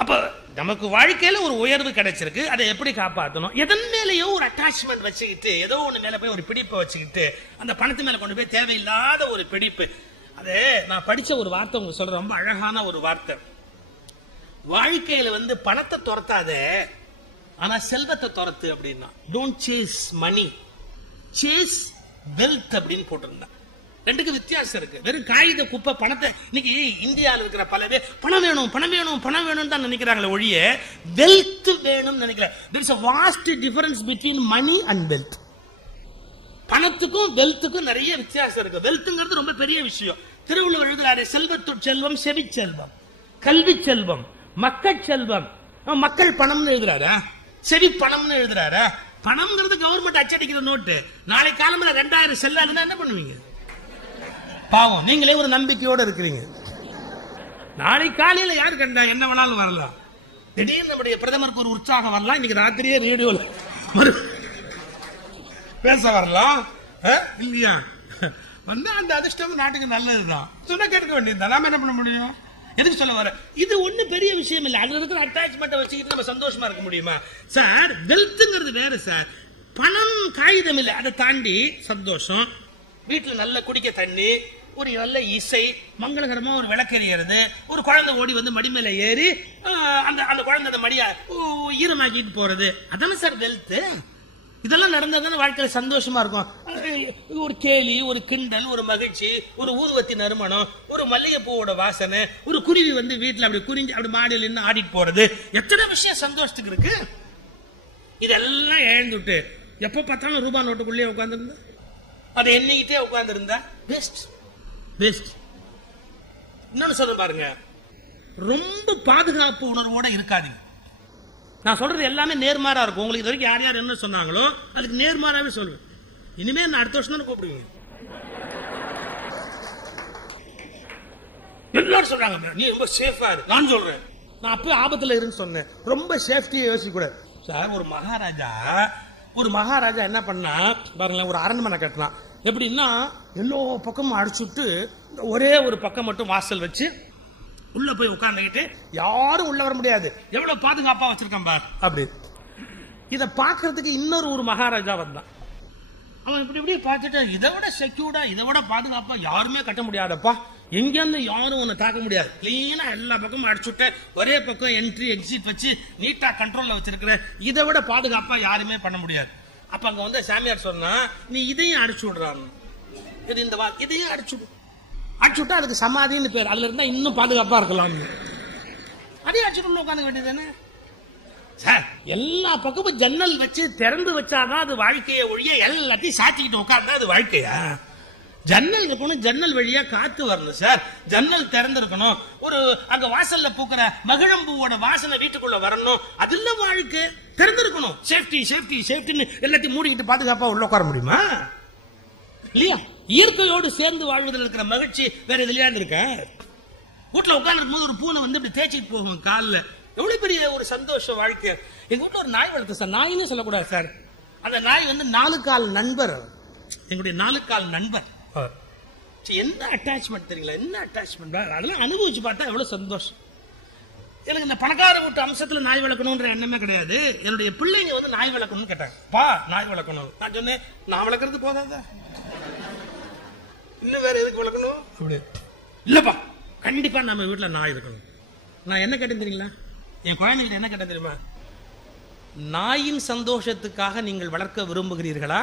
அப்ப நமக்கு வாழ்க்கையில ஒரு உயர்வு கிடைச்சிருக்கு, அதை எப்படி காப்பாற்றணும்? எதன் மேலேயோ ஒரு அட்டாச்மெண்ட் வச்சுக்கிட்டு, ஏதோ ஒண்ணு மேல போய் ஒரு பிடிப்பை வச்சுக்கிட்டு, அந்த பணத்து மேல கொண்டு போய் தேவையில்லாத ஒரு பிடிப்பு. அது நான் படிச்ச ஒரு வார்த்தை உங்களுக்கு சொல்ற, ரொம்ப அழகான ஒரு வார்த்தை. வாழ்க்கையில பணத்தை துரத்தாத, ஆனா செல்வத்தை துரத்து அப்படின்னா. Don't chase money, chase wealth அப்படின்னு போட்டிருந்தா. ரெண்டுக்கு வித்தியாசம் இருக்கு. வெறும் காகித குப்பை பணத்தை இன்னைக்கு இந்தியாவில் இருக்கிற பல பேர் பணம் வேணும் பணம் வேணும் பணம் வேணும் தான் நினைக்கிறாங்களே ஒழிய வெல்த் வேணும் நினைக்கிறாங்க. there is a vast difference between money and wealth. பணத்துக்கும் வெல்த்துக்கும் நிறைய வித்தியாசம் இருக்கு. வெல்த்ங்கிறது ரொம்ப பெரிய விஷயம். திருவள்ளுவர் எழுதுறாரு, செல்வத்து செல்வம் செவி செல்வம், கல்வி செல்வம், மக்கள் செல்வம். மக்கள் பணம்னு எழுதுறாரு, செவி பணம்னு எழுதுறாரு. பணம்ங்கிறது கவர்மெண்ட் அச்சடிக்கிற நோட்டு. நாளை காலம்புல 2000 செல்லாதுன்னா என்ன பண்ணுவீங்க? பாவம், நீங்களே ஒரு நம்பிக்கையோட இருக்கிறீங்க. நாளை காலையில யாரு கண்டா என்ன வேணாலும் வரலாம். திடீர்னு நம்முடைய பிரதமருக்கு ஒரு உற்சாகம் வரலாம், இன்னைக்கு ராத்திரியே ரேடியோல பேச வரலாம் இல்லையா? அந்த அதிர்ஷ்டம் நாட்டுக்கு நல்லதுதான், சொன்ன கேட்க வேண்டியதுதான். நாம என்ன பண்ண முடியும்? எதுக்கு சொல்ல வர? இது ஒண்ணு பெரிய விஷயம் இல்ல. அதுல இருக்கிற அட்டாச்மெண்ட் வச்சுக்கிட்டு நம்ம சந்தோஷமா இருக்க முடியுமா சார்? வெல்த்ங்கிறது வேற சார். பணம் காகிதம் இல்ல, அதை தாண்டி சந்தோஷம், வீட்டுல நல்ல குடிக்க தண்ணி, ஒரு நல்ல இசை, மங்களகரமா ஒரு விளக்கெறியறது, ஒரு குழந்தை ஓடி மடி மேல ஏறி அந்த குழந்தை மடியா ஈரமாக்கிட்டு போறது, அதானே சார் வெல்த். இதெல்லாம் நடந்தா வாழ்க்கையில சந்தோஷமா இருக்கும். ஒரு கேலி, ஒரு கிண்டல், ஒரு மகிழ்ச்சி, ஒரு ஊதுவத்தி நறுமணம், ஒரு மல்லிகை பூவோட வாசனை, ஒரு குருவி வீட்டுல அப்படி குறிஞ்சி அப்படி மாடியில் நின்று ஆடிட்டு போறது, எத்தனை விஷயம் சந்தோஷத்துக்கு இருக்கு. இதெல்லாம் இழந்துட்டு எப்ப பார்த்தாலும் ரூபா நோட்டுக்குள்ளேயே உட்கார்ந்து அதை எண்ணிக்கிட்டே உட்கார்ந்து இருந்தா பெஸ்ட் பெஸ்ட். இன்னொன்னு சொல்ல பாருங்க, ரொம்ப பாதுகாப்பு உணர்வோட இருக்காதீங்க. நான் சொல்றது எல்லாமே நேர்மாறா இருக்கும். உங்களுக்கு இது வரைக்கும் யார் யார் என்ன சொன்னாங்களோ அதுக்கு நேர்மாறாவே சொல்லுவேன். இனிமே நான் அடுத்த வருஷம் தான் கூப்பிடுவீங்க. எல்லாரும் சொல்றாங்க நீ ரொம்ப சேஃபா இரு. நான் சொல்றேன், நான் அப்பவே ஆபத்துல இருன்னு சொன்னேன். ரொம்ப சேஃப்டியை யோசிக்க கூடாது சார். ஒரு மகாராஜா என்ன பண்ணா பாருங்களேன், ஒரு அரண்மனை கட்டினா. எப்படின்னா எல்லா பக்கமும் அடிச்சுட்டு ஒரே ஒரு பக்கம் மட்டும் வாசல் வச்சு உள்ள போய் உட்கார்ந்துகிட்டு யாரும் உள்ள வர முடியாது, எவ்வளவு பாதுகாப்பா வச்சிருக்கான் பார் அப்படி. இத பாக்குறதுக்கு இன்னொரு மகாராஜா வந்தான். அவன் இப்படி பார்த்துட்டு, இதை விட செக்யூர்டா, இதை விட பாதுகாப்பா யாருமே கட்ட முடியாதப்பா, எங்கிருந்து யாரும் உன்னை தாக்க முடியாது, கிளீனா எல்லா பக்கமும் அடிச்சுட்ட, ஒரே பக்கம் என்ட்ரி எக்ஸிட் வச்சு நீட்டா கண்ட்ரோல்ல வச்சிருக்கிற, இதை விட பாதுகாப்பா யாருமே பண்ண முடியாது. அப்ப அங்க சாமியார் சொன்னா, நீ இதையும் அடிச்சு விடுறான், இதையும் அடிச்சுட்டா அதுக்கு சமாதின்னு பேர், அதுல இருந்தா இன்னும் பாதுகாப்பா இருக்கலாம். அதே அடிச்சுட்டு உட்காந்து வேண்டியதானே சார். எல்லா பக்கமும் ஜன்னல் வச்சு திறந்து வச்சாதான் அது வாழ்க்கையை ஒழிய எல்லாத்தையும் சாத்திக்கிட்டு உட்கார்ந்தா அது வாழ்க்கையா? ஜன்னல் இருக்கணும், ஜன்னல் வழியா காத்து வரணும் சார். ஜன்னல் திறந்திருக்கணும், ஒரு அங்க வாசல்ல பூக்கிற மகிழம்பூவோட வாசனை வீட்டுக்குள்ள வரணும். அதுல வாழ்க்கை திறந்திருக்கணும். சேஃப்டி சேஃப்டி சேஃப்டின்னு எல்லாத்தையும் மூடிக்கிட்டு பாதுகாப்பா உள்ள உட்கார முடியுமா? இல்லையா? இயற்கையோடு சேர்ந்து வாழ்வதில் இருக்கிற மகிழ்ச்சி வேற எதுலயா இருக்க? வீட்டுல உட்கார்ந்து போது ஒரு பூனை வந்து இப்படி தேய்ச்சிட்டு போகும் காலில், எவ்வளவு பெரிய ஒரு சந்தோஷ வாழ்க்கை. எங்க வீட்டுல ஒரு நாய் வளர்த்து சார், நாயின்னு சொல்லக்கூடாது சார், அந்த நாய் வந்து 4 கால் நண்பர், எங்களுடைய 4 கால் நண்பர். என்ன அட்டாச்மெண்ட் தெரியுங்களா? என்ன அட்டாச்மெண்ட், அதெல்லாம் அனுபவிச்சு பார்த்தா எவ்வளவு சந்தோஷம். எனக்கு இந்த பணக்கார வீட்டு அம்சத்துல நாய் வளர்க்கணும்ன்ற எண்ணமே கிடையாது. என்னுடைய பிள்ளைங்க வந்து நாய் வளர்க்கணும்னு கேட்டாங்க. பா நாய் வளர்க்கணும். நான் சொன்னேன், நான் வளர்க்கறது போதாதா, இன்னும் வேற எதுக்கு வளர்க்கணும்? அப்படி இல்லப்பா, கண்டிப்பா நம்ம வீட்டுல நாய் இருக்கணும். நான் என்ன கேட்டேன் தெரியுங்களா? என் குழந்தைகிட்ட என்ன கேட்டேன் தெரியுமா? நாயின் சந்தோஷத்துக்காக நீங்கள் வளர்க்க விரும்புகிறீர்களா,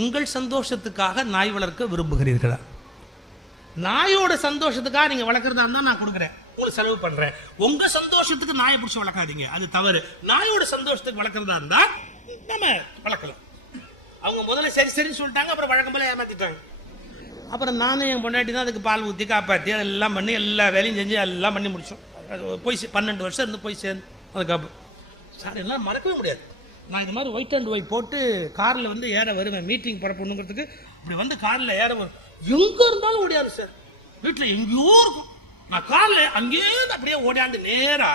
உங்கள் சந்தோஷத்துக்காக நாய் வளர்க்க விரும்புகிறீர்களா? நாயோட சந்தோஷத்துக்காக நீங்க வளர்க்கறதா இருந்தா நான் கொடுக்குறேன், உங்களுக்கு செலவு பண்றேன். உங்க சந்தோஷத்துக்கு நாயை பிடிச்சி வளர்க்காதீங்க, அது தவறு. நாயோட சந்தோஷத்துக்கு வளர்க்கறதா இருந்தா நம்ம வளர்க்கலாம். அவங்க முதல்ல சரி சரின்னு சொல்லிட்டாங்க, அப்புறம் வழக்கம் போல ஏமாத்திட்டாங்க. அப்புறம் நானும் என் பொண்டாட்டி தான் அதுக்கு பால் ஊற்றி காப்பாற்றி அதெல்லாம் பண்ணி எல்லா வேலையும் செஞ்சு எல்லாம் பண்ணி முடிச்சோம். போய் 12 வருஷம் இருந்து போய் சேர்ந்து அதுக்கப்புறம் சார் எல்லாம் மறக்கவே முடியாது. நான் இது மாதிரி ஒயிட் அண்ட் ஒயிட் போட்டு காரில் வந்து ஏற வருவேன், மீட்டிங் புறப்படணுங்கிறதுக்கு. இப்படி வந்து காரில் ஏற வரும், எங்க இருந்தாலும் ஓடியாது சார். வீட்டில் எங்கேயோ இருக்கும், நான் காரில் அங்கேயே அப்படியே ஓடியாந்து நேரா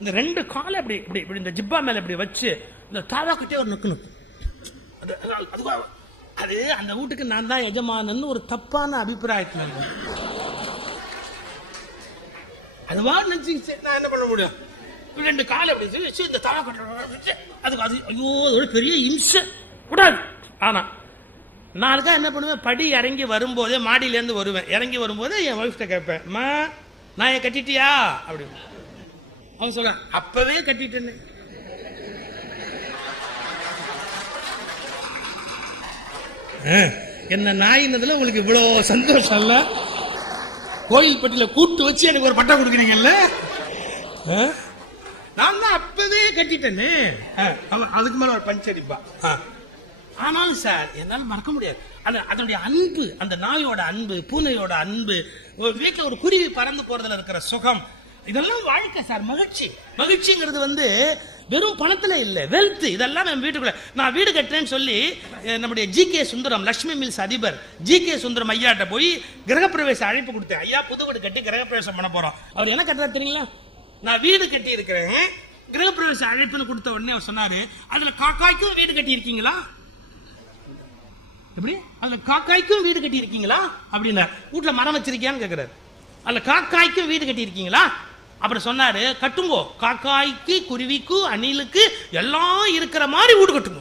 இந்த 2 காலை அப்படி இப்படி இப்படி இந்த ஜிப்பா மேல இப்படி வச்சு இந்த தாவாக்கிட்டே ஒரு நிற்கு நிற்கும். அது அந்த வீட்டுக்கு நான் தான் எஜமானன்னு ஒரு தப்பான அபிப்பிராயத்தில் அதுவா நினைச்சு நான் என்ன பண்ண முடியும்? 2 காலை அப்படி வச்சு இந்த தாவாக்கட்டை அதுக்கு அது ஐயோ பெரிய இம்சை கூடாது. ஆனா நான் அதுக்காக என்ன பண்ணுவேன், படி இறங்கி வரும்போதே மாடியிலேருந்து வருவேன், இறங்கி வரும்போதே என் ஒய்ஃப்ட கேட்பேன், அம்மா நான் கட்டிட்டியா அப்படின்னு. அவன் சொல்ல அப்பவே கட்டிட்டேன்னு. என்ன நாயினதுல உங்களுக்கு இவ்வளவு சந்தோஷம் இல்ல? கோயில்பட்டியில கூட்டு வச்சு எனக்கு ஒரு பட்டம் கொடுக்குறீங்கல்ல, நான் தான் அப்பவே கட்டிட்டேன்னு. அதுக்கு மேல ஒரு பஞ்சடிப்பா. ஆனாலும் சார் என்னால மறக்க முடியாது அதனுடைய அன்பு, அந்த நாயோட அன்பு, பூனையோட அன்பு, வீட்டுல ஒரு குருவி பறந்து போறதுல இருக்கிற சுகம், இதெல்லாம் வாழ்க்கை சார். மகிழ்ச்சி, மகிழ்ச்சிங்கிறது வந்து வெறும் பணத்துல இல்ல, வெல்த். இதெல்லாம் நம்ம வீட்டுக்குள்ள நான் வீடு கட்டுறேன்னு சொல்லி நம்முடைய ஜி.கே. சுந்தரம், லட்சுமி மில்ஸ் அதிபர் ஜி.கே. சுந்தரம் ஐயாட்ட போய் கிரகப்பிரவேச அழைப்பு கொடுத்தேன். ஐயா புது வீடு கட்டி கிரகப்பிரவேசம் பண்ண போறோம். அவர் என்ன கட்டுறாரு தெரியுங்களா? நான் வீடு கட்டி இருக்கிறேன், கிரகப்பிரவேச அழைப்புன்னு கொடுத்த உடனே அவர் சொன்னாரு, அதுல காக்காய்க்கும் வீடு கட்டி இருக்கீங்களா? எப்படி? அதுல காக்காய்க்கும் வீடு கட்டி இருக்கீங்களா அப்படின்னா, வீட்டுல மரம் வச்சிருக்கியான்னு கேக்குறாரு. அதுல காக்காய்க்கும் வீடு கட்டி இருக்கீங்களா? அப்புறம் சொன்னாரு, கட்டுங்கோ, காக்காய்க்கு குருவிக்கு அணிலுக்கு எல்லாம் இருக்கிற மாதிரி வீடு கட்டுங்க.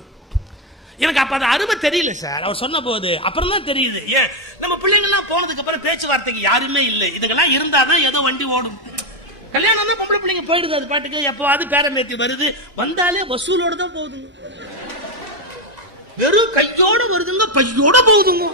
எனக்கு அப்ப அது அருமை தெரியல சார், அவர் சொன்ன போது. அப்புறம் தான் தெரியுது, ஏன் நம்ம பிள்ளைங்க எல்லாம் போனதுக்கு அப்புறம் பேச்சுவார்த்தைக்கு யாருமே இல்லை, இதுக்கெல்லாம் இருந்தாதான் ஏதோ வண்டி ஓடும். கல்யாணம் தான் பொம்பளை பிள்ளைங்க போயிடுது அது பாட்டுக்கு, எப்பவாது பேரம்பேத்தி வருது, வந்தாலே வசூலோட தான் போகுதுங்க. வெறும் கையோட வருதுங்க, பையோட போகுதுங்க,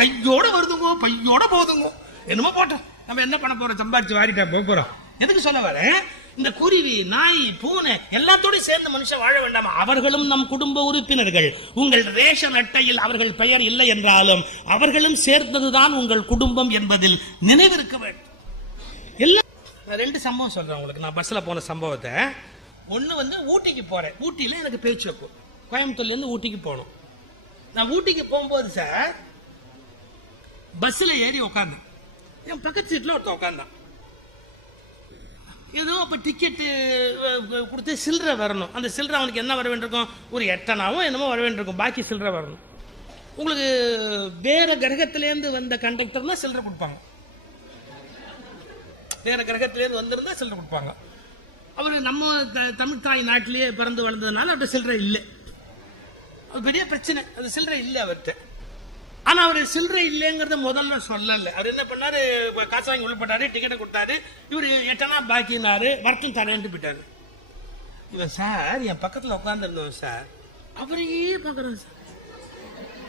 கையோட வருதுங்க, பையோட போகுதுங்க. என்னமோ போட்டோம், நம்ம என்ன பண்ண போறோம், சம்பாதிச்சு வாரிட்டா போறோம். எதுக்கு சொல்ல வரேன், இந்த குருவி, நாய், பூனை எல்லாத்தோட சேர்ந்த மனுஷன் வாழ வேண்டாமா? அவர்களும் நம் குடும்ப உறுப்பினர்கள். உங்கள் ரேஷன் அட்டையில் அவர்கள் பெயர் இல்லை என்றாலும் அவர்களும் சேர்ந்ததுதான் உங்கள் குடும்பம் என்பதில் நினைவிருக்க வேண்டும். எல்லாம் 2 சம்பவம் சொல்றேன் உங்களுக்கு. நான் பஸ்ல போன சம்பவத்தை. ஒண்ணு வந்து ஊட்டிக்கு போறேன், ஊட்டியில எனக்கு பேச்சு வைக்கும். கோயம்புத்தூர்ல இருந்து ஊட்டிக்கு போகணும். நான் ஊட்டிக்கு போகும்போது சார் பஸ்ல ஏறி உட்கார்ந்தேன், என் பக்கத்து சீட்ல ஒருத்தன் உட்கார்ந்தான். ஏதோ அப்ப டிக்கெட் கொடுத்து சில்லறை வரணும். அந்த சில்லறை அவனுக்கு என்ன வர வேண்டியிருக்கும், ஒரு 8 அணாவோ என்னமோ வர வேண்டியிருக்கும், பாக்கி சில்லறை வரணும். உங்களுக்கு வேற கிரகத்திலேருந்து வந்த கண்டக்டர்னா சில்லறை கொடுப்பாங்க, வேற கிரகத்திலேருந்து வந்திருந்தா சில்லறை கொடுப்பாங்க. அவர் நம்ம தமிழ் தாய் நாட்டிலேயே பிறந்து வளர்ந்ததுனால அவர்கிட்ட சில்லறை இல்லை, அது பெரிய பிரச்சனை, அது சில்லறை இல்லை அவர்கிட்ட. ஆனா அவரு சில்லறை இல்லைங்கிறத முதல்ல சொல்லல. அவர் என்ன பண்ணாரு, காசு வாங்கி உள்ள போட்டாரு, டிக்கெட்டை கொடுத்தாரு, இவரு 8 அணா பாக்கினாரு, வரட்டும் தரேன்ட்டு போயிட்டாரு. இவன் சார் என் பக்கத்துல உட்கார்ந்து இருந்தவன் சார், அவரையே பாக்குறான் சார்.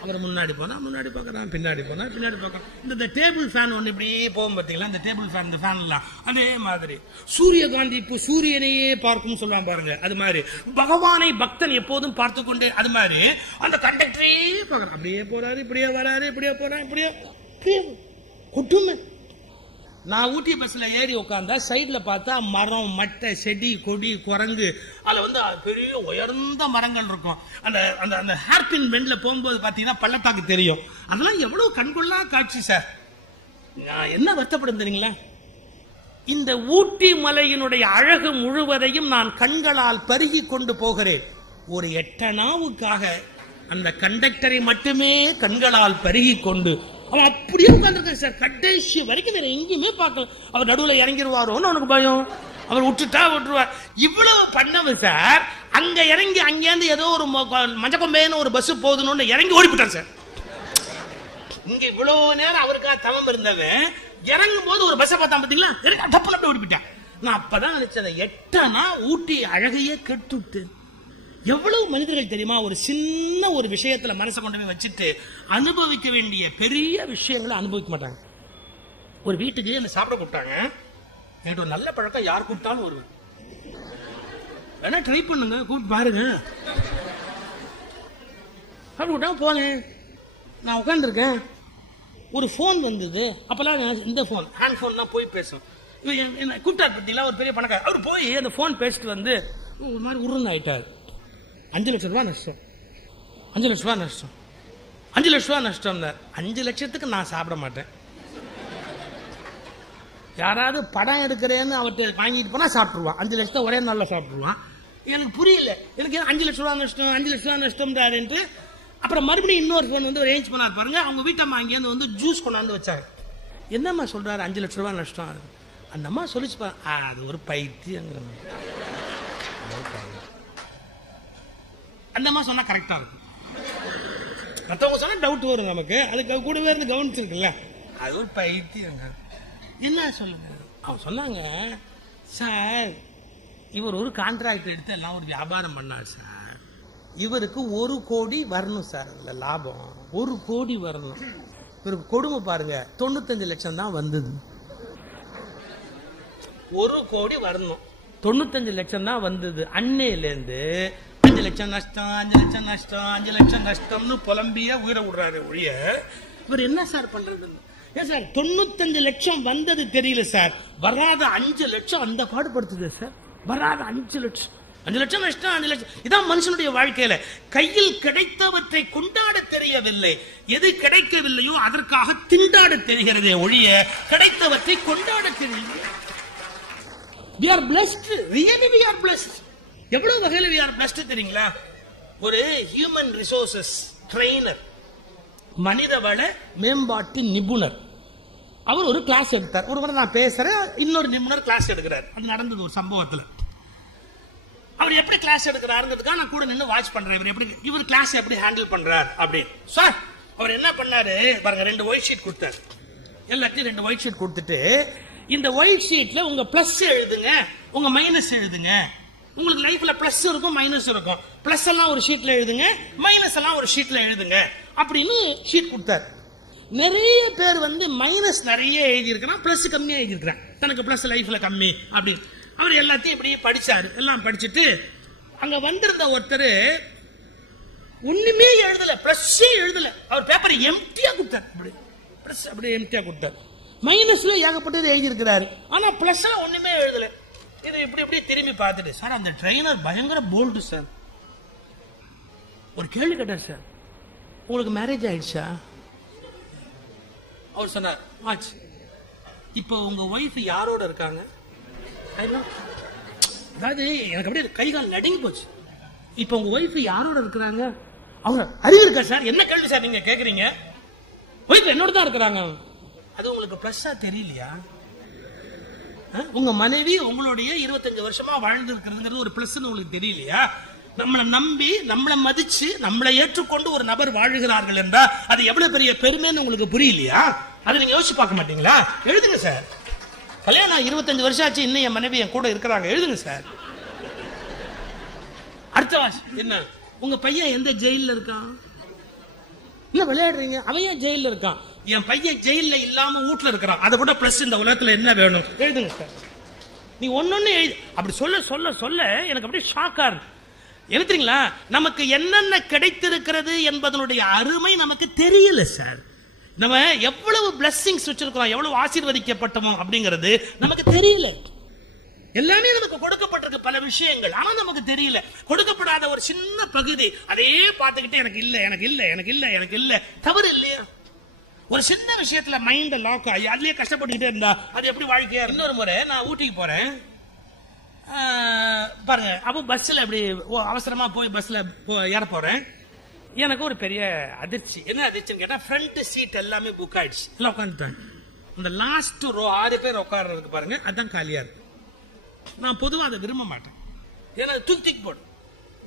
அவர் முன்னாடி போனா முன்னாடி பார்க்கறான், பின்னாடி போனா பின்னாடி பார்க்கறான். இந்த டேபிள் ஃபேன் ஒன்று இப்படியே போகும் பார்த்தீங்களா, இந்த டேபிள் ஃபேன், இந்த ஃபேன் எல்லாம் அதே மாதிரி சூரியகாந்தி இப்போ சூரியனையே பார்க்கும் சொல்லுவான் பாருங்க, அது மாதிரி பகவானை பக்தன் எப்போதும் பார்த்து கொண்டே, அது மாதிரி அந்த கண்டக்டரே பார்க்கறான். அப்படியே போறாரு, இப்படியே வராரு, இப்படியே போறான், இப்படியே கொட்டுமே. நான் ஊட்டி பஸ்ல ஏறி உட்காந்தா சைட்ல பார்த்தா மரம், மட்டை, செடி, கொடி, குரங்கு, அதுல வந்து பெரிய உயர்ந்த மரங்கள் இருக்கும். அந்த அந்த அந்த ஹேர்பின் பெண்ட்ல போகும்போது பாத்தீங்கன்னா பள்ளத்தாக்கு தெரியும். அதெல்லாம் எவ்வளவு கண்கொள்ளா காட்சி சார். நான் என்ன வருத்தப்படும் தெரியுங்களா, இந்த ஊட்டி மலையினுடைய அழகு முழுவதையும் நான் கண்களால் பருகி கொண்டு போகிறேன். ஒரு 8 நாவுக்காக அந்த கண்டக்டரை மட்டுமே கண்களால் பருகி கொண்டு அவன் அப்படியே உட்கார்ந்துருக்கான் சார். கடைசி வரைக்கும் வேற எங்கேயுமே பார்க்கல. அவர் நடுவில் இறங்கிடுவாரோன்னு அவனுக்கு பயம். அவர் விட்டுட்டா விட்டுருவார். இவ்வளவு பண்ணவன் சார். அங்க இறங்கி அங்கேருந்து ஏதோ ஒரு மஞ்சக்கொம்பேன்னு ஒரு பஸ் போகுதுன்னு இறங்கி ஓடிவிட்டார் சார். இங்க இவ்வளவு நேரம் அவருக்காக தவம் இருந்தவன் இறங்கும் போது ஒரு பஸ்ஸை பார்த்தா பாத்தீங்களா, டப்புன்னு அப்படி ஓடிவிட்டான். நான் அப்பதான் நினைச்சேன், 8 ஊட்டி அழகையே கெட்டுட்டு. எவ்வளவு மனிதர்கள் தெரியுமா ஒரு சின்ன ஒரு விஷயத்துல மனசை கொண்டு போய் வச்சுட்டு அனுபவிக்க வேண்டிய பெரிய விஷயங்களை அனுபவிக்க மாட்டாங்க. ஒரு வீட்டுக்கு என்ன சாப்பிட கூப்பிட்டாங்க. எனக்கு ஒரு நல்ல பழக்கம், யார் கூப்பிட்டாலும் வருவேன். வேணா ட்ரை பண்ணுங்க, கூப்பிட்டு பாருங்க. அப்படி கூப்பிட்டா போனேன். நான் உட்காந்துருக்கேன். ஒரு போன் வந்தது. அப்பெல்லாம் இந்த போன், ஹேண்ட் போன் தான் போய் பேசும். என்ன கூப்பிட்டாரு பார்த்தீங்களா, ஒரு பெரிய பணக்காரர். அவர் போய் அந்த போன் பேசிட்டு வந்து ஒரு மாதிரி உருன்னு ஆயிட்டார். 5 லட்சம் ரூபாய் நஷ்டம், 5 லட்சம் ரூபாய் நஷ்டம், 5 லட்சம் ரூபாய் நஷ்டம். 5 லட்சத்துக்கு நான் சாப்பிட மாட்டேன். யாராவது படம் எடுக்கிறேன்னு அவர்கிட்ட வாங்கிட்டு போனா சாப்பிட்டுருவான். 5 லட்சத்தை ஒரே நாளில் சாப்பிட்டுருவான். எனக்கு புரியல, எனக்கு 5 லட்சம் ரூபாய் நஷ்டம், 5 லட்சம் ரூபாய் நஷ்டம்ன்றாருன்ட்டு. அப்புறம் மறுபடியும் இன்னொரு ஃபோன் வந்து அரேஞ்ச் பண்ணார் பாருங்க. அவங்க வீட்டம்மா அங்கேருந்து வந்து ஜூஸ் கொண்டாந்து வச்சாங்க. என்னம்மா சொல்றாரு, 5 லட்சம் ரூபாய் நஷ்டம். அந்த அம்மா சொல்லிச்சு பாரு, அது ஒரு பைத்தியங்கிற. அந்த மாதிரி சொன்னா கரெக்டா இருக்கும். மற்றவங்க சொன்னா டவுட் வரும் நமக்கு. அதுக்கு கூடவே இருந்து கவனிச்சிருக்குல்ல, அது ஒரு பைத்தியம். என்ன சொல்லுங்க. அவங்க சொன்னாங்க, சார் இவர் ஒரு கான்ட்ராக்ட் எடுத்து எல்லாம் ஒரு வியாபாரம் பண்ணார் சார். இவருக்கு 1 கோடி வரணும் சார். அதுல லாபம் 1 கோடி வரணும். இவருக்கு கொடுமை பாருங்க, 95 லட்சம் தான் வந்தது. 1 கோடி வரணும், 95 லட்சம் தான் வந்தது. அன்னையிலேருந்து 5 லட்சம் நஷ்டம், 5 லட்சம் நஷ்டம், 5 லட்சம் நஷ்டம்னு புலம்பிய உயிரை விடுறாரு ஒழிய இவர் என்ன சார் பண்றது? ஏன் சார் 95 லட்சம் வந்தது தெரியல சார், வராத 5 லட்சம் அந்த பாடுபடுத்துது சார். வராத 5 லட்சம், 5 லட்சம் நஷ்டம், 5 லட்சம். இதான் மனுஷனுடைய வாழ்க்கையில. கையில் கிடைத்தவற்றை கொண்டாட தெரியவில்லை, எது கிடைக்கவில்லையோ அதற்காக திண்டாட தெரிகிறதே ஒழிய கிடைத்தவற்றை கொண்டாட தெரியவில்லை. We are blessed, really we are blessed. எவ்வளவு வகையில் we are blessed தெரியுங்களா? ஒரு ஹியூமன் ரிசோர்சஸ் ட்ரெய்னர், மனிதவள மேம்பாட்டு நிபுணர், அவர் ஒரு கிளாஸ் எடுத்தார். ஒரு முறை நான் பேசுறேன், இன்னொரு நிபுணர் கிளாஸ் எடுக்கிறார். அது நடந்தது ஒரு சம்பவத்தில். அவர் எப்படி கிளாஸ் எடுக்கிறாருங்கிறதுக்காக நான் கூட நின்று வாட்ச் பண்றேன். இவர் கிளாஸ் எப்படி ஹேண்டில் பண்றார் அப்படின்னு. சார் அவர் என்ன பண்ணாரு பாருங்க, 2 ஒயிட் ஷீட் கொடுத்தாரு. எல்லாத்தையும் 2 ஒயிட் ஷீட் கொடுத்துட்டு, இந்த ஒயிட் ஷீட்ல உங்க பிளஸ் எழுதுங்க, உங்க மைனஸ் எழுதுங்க. உங்களுக்கு லைஃப்ல பிளஸ் இருக்கும், மைனஸ் இருக்கும். பிளஸ் எல்லாம் ஒரு ஷீட்ல எழுதுங்க, மைனஸ் எல்லாம் ஒரு ஷீட்ல எழுதுங்க அப்படின்னு ஷீட் கொடுத்தாரு. நிறைய பேர் வந்து மைனஸ் நிறைய எழுதி இருக்கிறான், பிளஸ் கம்மியா எழுதி இருக்கிறான். தனக்கு பிளஸ் லைஃப்ல கம்மி அப்படின்னு அவர் எல்லாத்தையும் இப்படி படிச்சாரு. எல்லாம் படிச்சுட்டு அங்க வந்திருந்த ஒருத்தர் ஒண்ணுமே எழுதல, பிளஸ் எழுதல. அவர் பேப்பர் எம்டியா கொடுத்தார். அப்படி எம்டியா கொடுத்தார். மைனஸ்ல ஏகப்பட்டது எழுதி இருக்கிறாரு, ஆனா பிளஸ்ல ஒண்ணுமே எழுதல. இது இப்படி இப்படி திரும்பி பார்த்துட்டு, சார் அந்த ட்ரெயினர் பயங்கர போல்டு சார். ஒரு கேள்வி கேட்டார், சார் உங்களுக்கு மேரேஜ் ஆயிடுச்சா? அவர் சொன்னார், ஆச்சு. இப்போ உங்க ஒய்ஃப் யாரோட இருக்காங்க? அதாவது எனக்கு அப்படியே கை கால் நடுங்கி போச்சு. இப்போ உங்க ஒய்ஃப் யாரோட இருக்கிறாங்க? அவங்க அறிவு இருக்கா சார்? என்ன கேள்வி சார் நீங்க கேக்குறீங்க? ஒய்ஃப் என்னோட தான் இருக்கிறாங்க. அது உங்களுக்கு பிளஸ்ஸா தெரியலையா? உங்க மனைவி உங்களுடைய 25 வருஷமா வாழ்ந்து இருக்கிறது ஒரு பிளஸ் உங்களுக்கு தெரியலையா? நம்மளை நம்பி, நம்மளை மதிச்சு, நம்மளை ஏற்றுக்கொண்டு ஒரு நபர் வாழுகிறார்கள் என்றா அது எவ்வளவு பெரிய பெருமைன்னு உங்களுக்கு புரியலையா? அதை நீங்க யோசிச்சு பார்க்க மாட்டீங்களா? எழுதுங்க சார். கல்யாணம் 25 வருஷம் ஆச்சு, இன்னும் என் மனைவி என் கூட இருக்கிறாங்க. எழுதுங்க சார். அடுத்த வாசி என்ன? உங்க பையன் எந்த ஜெயில இருக்கான்? இல்ல விளையாடுறீங்க, அவன் ஏன் ஜெயில இருக்கான்? என் பையன் ஜெயில இல்லாம வீட்டுல இருக்கிறான், அதை விட பிளஸ் இந்த உலகத்துல என்ன வேணும்? எழுதுங்க சார். நீ ஒன்னொன்னு அப்படி சொல்ல சொல்ல சொல்ல எனக்கு அப்படியே ஷாக்கா இருக்கு. எழுதுறீங்களா? நமக்கு என்னென்ன கிடைத்திருக்கிறது என்பதனுடைய அருமை நமக்கு தெரியல சார். நம்ம எவ்வளவு பிளஸிங்ஸ் வச்சிருக்கிறோம், எவ்வளவு ஆசீர்வதிக்கப்பட்டோமோ அப்படிங்கிறது நமக்கு தெரியல. எல்லாமே நமக்கு கொடுக்கப்பட்டிருக்கு பல விஷயங்கள், ஆனா நமக்கு தெரியல. கொடுக்கப்படாத ஒரு சின்ன பகுதி, அதே பார்த்துக்கிட்டு எனக்கு இல்ல எனக்கு இல்ல எனக்கு இல்ல எனக்கு இல்ல. தவறு இல்லையா? ஒரு சின்ன விஷயத்துல மைண்ட் லாக் ஆகி அதுலயே கஷ்டப்பட்டுக்கிட்டே இருந்தா அது எப்படி வாழ்க்கையா? இன்னொரு முறை நான் ஊட்டிக்கு போறேன் பாருங்க, அப்போ பஸ்ல அப்படி அவசரமா போய் பஸ்ல ஏற போறேன். எனக்கு ஒரு பெரிய அதிர்ச்சி. என்ன அதிர்ச்சின்னு கேட்டா, ஃப்ரண்ட் சீட் எல்லாமே புக் ஆயிடுச்சு, எல்லாம் உட்காந்துட்டாங்க. இந்த லாஸ்ட் ரோ 6 பேர் உட்கார்றதுக்கு பாருங்க, அதான் காலியா இருக்கு. நான் பொதுவாக அதை விரும்ப மாட்டேன், ஏன்னா தூக்கி போடும்.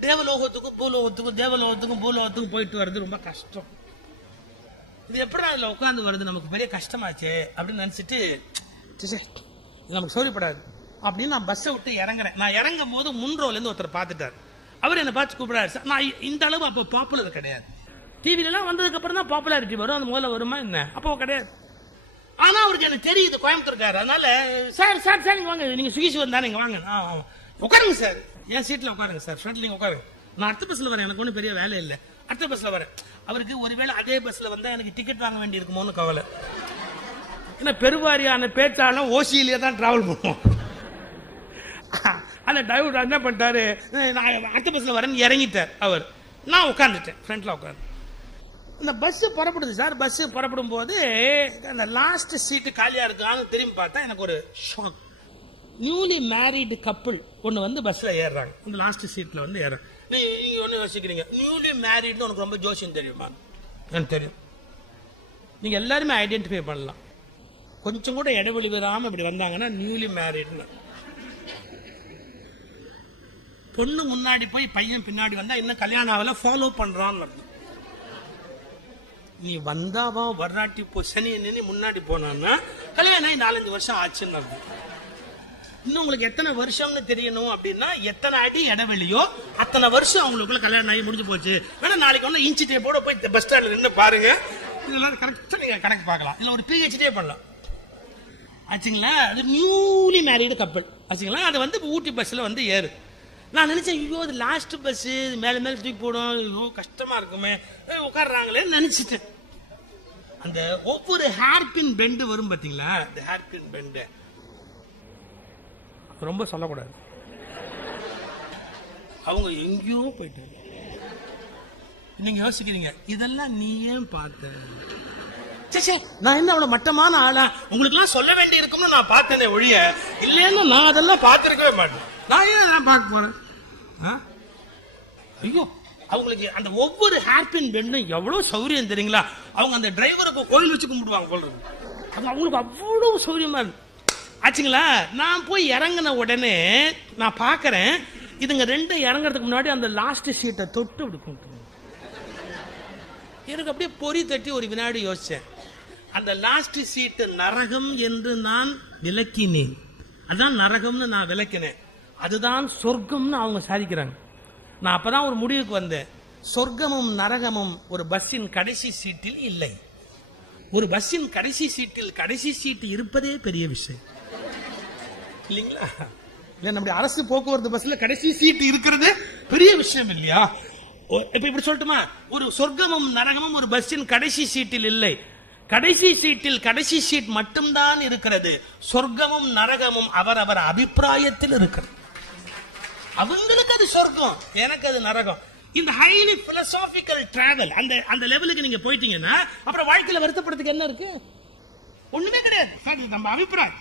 தேவலோகத்துக்கும் பூலோகத்துக்கும் தேவலோகத்துக்கும் பூலோகத்துக்கும் போயிட்டு வர்றது ரொம்ப கஷ்டம். இது எப்படி அதுல உட்காந்து வருது, நமக்கு பெரிய கஷ்டமாச்சு அப்படின்னு நினைச்சிட்டு நமக்கு சௌரியப்படாது அப்படின்னு நான் பஸ்ஸை விட்டு இறங்குறேன். நான் இறங்கும் போது முன்ரோல இருந்து ஒருத்தர் பார்த்துட்டார். அவர் என்ன பார்த்து கூப்பிடாரு. நான் இந்த அளவு அப்போ பாப்புலர் கிடையாது. டிவில எல்லாம் வந்ததுக்கு அப்புறம் தான் பாப்புலாரிட்டி வரும், அது முதல்ல வருமா என்ன? அப்போ கிடையாது. ஆனா அவருக்கு எனக்கு தெரியுது கோயம்புத்தூர்காரு, அதனால சார் சார் சார் நீங்க வாங்க, நீங்க சுகிஷ் வந்தா நீங்க வாங்க, உட்காருங்க சார், என் சீட்ல உட்காருங்க சார், ஃப்ரண்ட்ல உட்காருங்க. நான் அடுத்த பஸ்ல வரேன், எனக்கு ஒன்றும் பெரிய வேலை இல்லை, அடுத்த பஸ்ல வரேன். அவருக்கு ஒருவேளை அதே பஸ்ல வந்தா எனக்கு டிக்கெட் வாங்க வேண்டி இருக்குமோன்னு கவலை. ஏன்னா பெருவாரியான பேச்சாலும் ஓசியிலேயே தான் டிராவல் பண்ணுவோம். அந்த டிரைவர் என்ன பண்ணிட்டாரு, நான் அடுத்த பஸ்ல வரேன்னு இறங்கிட்டார் அவர். நான் உட்காந்துட்டேன் ஃப்ரண்ட்ல உட்காந்து. இந்த பஸ் புறப்படுது சார். பஸ் புறப்படும் போது அந்த லாஸ்ட் சீட்டு காலியா இருக்கான்னு திரும்பி பார்த்தா எனக்கு ஒரு ஷாக். நியூலி மேரிடு கப்பிள் ஒன்னு வந்து பஸ்ல ஏறாங்க, இந்த லாஸ்ட் சீட்ல வந்து ஏறாங்க. நீங்க ஒண்ணு யோசிக்கிறீங்க, நியூலி மேரிட்னு உனக்கு ரொம்ப ஜோசியம் தெரியுமா? எனக்கு தெரியும். நீங்க எல்லாருமே ஐடென்டிஃபை பண்ணலாம். கொஞ்சம் கூட இடைவெளி வராம இப்படி வந்தாங்கன்னா நியூலி மேரிட்னு. பொண்ணு முன்னாடி போய் பையன் பின்னாடி வந்தா இன்னும் கல்யாணம் ஆகல, ஃபாலோ பண்றான்னு அர்த்தம். நீ வந்தாவா வர்றாட்டி சனி நின்று முன்னாடி போனான்னா கல்யாணம் 4-5 வருஷம் ஆச்சுன்னு அர்த்தம். இன்னும் உங்களுக்கு எத்தனை வருஷம்னு தெரியணும் அப்படின்னா, எத்தனை அடி இடைவெளியோ அத்தனை வருஷம் அவங்களுக்குள்ள கல்யாணம் ஆகி முடிஞ்சு போச்சு. வேணா நாளைக்கு ஒன்று இன்ச்சு டேப்போட போய் பஸ் ஸ்டாண்ட்ல நின்று பாருங்க, இதெல்லாம் கரெக்டா நீங்க கணக்கு பார்க்கலாம். இல்ல ஒரு PhD பண்ணலாம் ஆச்சுங்களா. அது நியூலி மேரிடு கப்பல் ஆச்சுங்களா. அது வந்து ஊட்டி பஸ்ல வந்து ஏறு. நான் நினைச்சேன், ஐயோ அது லாஸ்ட் பஸ், மேல மேல தூக்கி போடும், ஐயோ கஷ்டமா இருக்குமே, உட்காடுறாங்களே நினைச்சிட்டேன். அந்த ஒவ்வொரு ஹேர்பின் பெண்டு வரும் பாத்தீங்களா, இந்த ஹேர்பின் பெண்டு ரொம்ப சொல்லக்கூடாது. அவங்க எங்கேயோ போயிட்டாங்க. நீங்க யோசிக்கிறீங்க, இதெல்லாம் நீ ஏன் பார்த்த? நான் என்ன அவ்வளவு மட்டமான ஆளா? உங்களுக்கு எல்லாம் சொல்ல வேண்டி இருக்கும்னு நான் பார்த்தேனே ஒழிய, இல்லைன்னா நான் அதெல்லாம் பார்த்திருக்கவே மாட்டேன். நான் ஏன் நான் பார்க்க போறேன்? ஐயோ, அவங்களுக்கு அந்த ஒவ்வொரு ஹேர்பின் பெண்டும் எவ்வளவு சௌரியம் தெரியுங்களா? அவங்க அந்த டிரைவருக்கு கோயில் வச்சு கும்பிடுவாங்க போல இருக்கு. அவங்களுக்கு அவ்வளவு சௌரியமா இருக்கு ஆச்சுங்களா. நான் போய் இறங்கின உடனே நான் பாக்குறேன், இதுங்க ரெண்டும் இறங்குறதுக்கு முன்னாடி அந்த லாஸ்ட் சீட்டை தொட்டு அப்படி கும்பிட்டு எனக்கு அப்படியே பொறி தட்டி ஒரு வினாடி யோசிச்சேன். அந்த லாஸ்ட் சீட்டு நரகம் என்று நான் விளக்கினேன். அதான் நரகம்னு நான் விளக்கினேன், அதுதான் சொர்க்கம்னு அவங்க சாதிக்கிறாங்க. நான் அப்பதான் ஒரு முடிவுக்கு வந்தேன், சொர்க்கமும் நரகமும் ஒரு பஸ்ஸின் கடைசி சீட்டில் இல்லை. ஒரு பஸ்ஸின் கடைசி சீட்டில் கடைசி சீட்டு இருப்பதே பெரிய விஷயம் இல்லைங்களா? இல்ல நம்முடைய அரசு போக்குவரத்து பஸ்ல கடைசி சீட்டு இருக்கிறது பெரிய விஷயம் இல்லையா? இப்ப இப்படி சொல்லட்டுமா, ஒரு சொர்க்கமும் நரகமும் ஒரு பஸ்ஸின் கடைசி சீட்டில் இல்லை. கடைசி சீட்டில் கடைசி சீட் மட்டும்தான் இருக்கிறது. சொர்க்கமும் நரகமும் அவரவர் அபிப்பிராயத்தில் இருக்கிறது. அவங்களுக்கு அது சொர்க்கம், எனக்கு அது நரகம். இந்த ஹைலி பிலோசாபிக்கல் டிராவல் அந்த லெவலுக்கு நீங்க போயிட்டீங்கன்னா அப்புறம் வாழ்க்கையில வருத்தப்படுறதுக்கு என்ன இருக்கு? ஒண்ணுமே கிடையாது. நம்ம அபிப்பிராயம்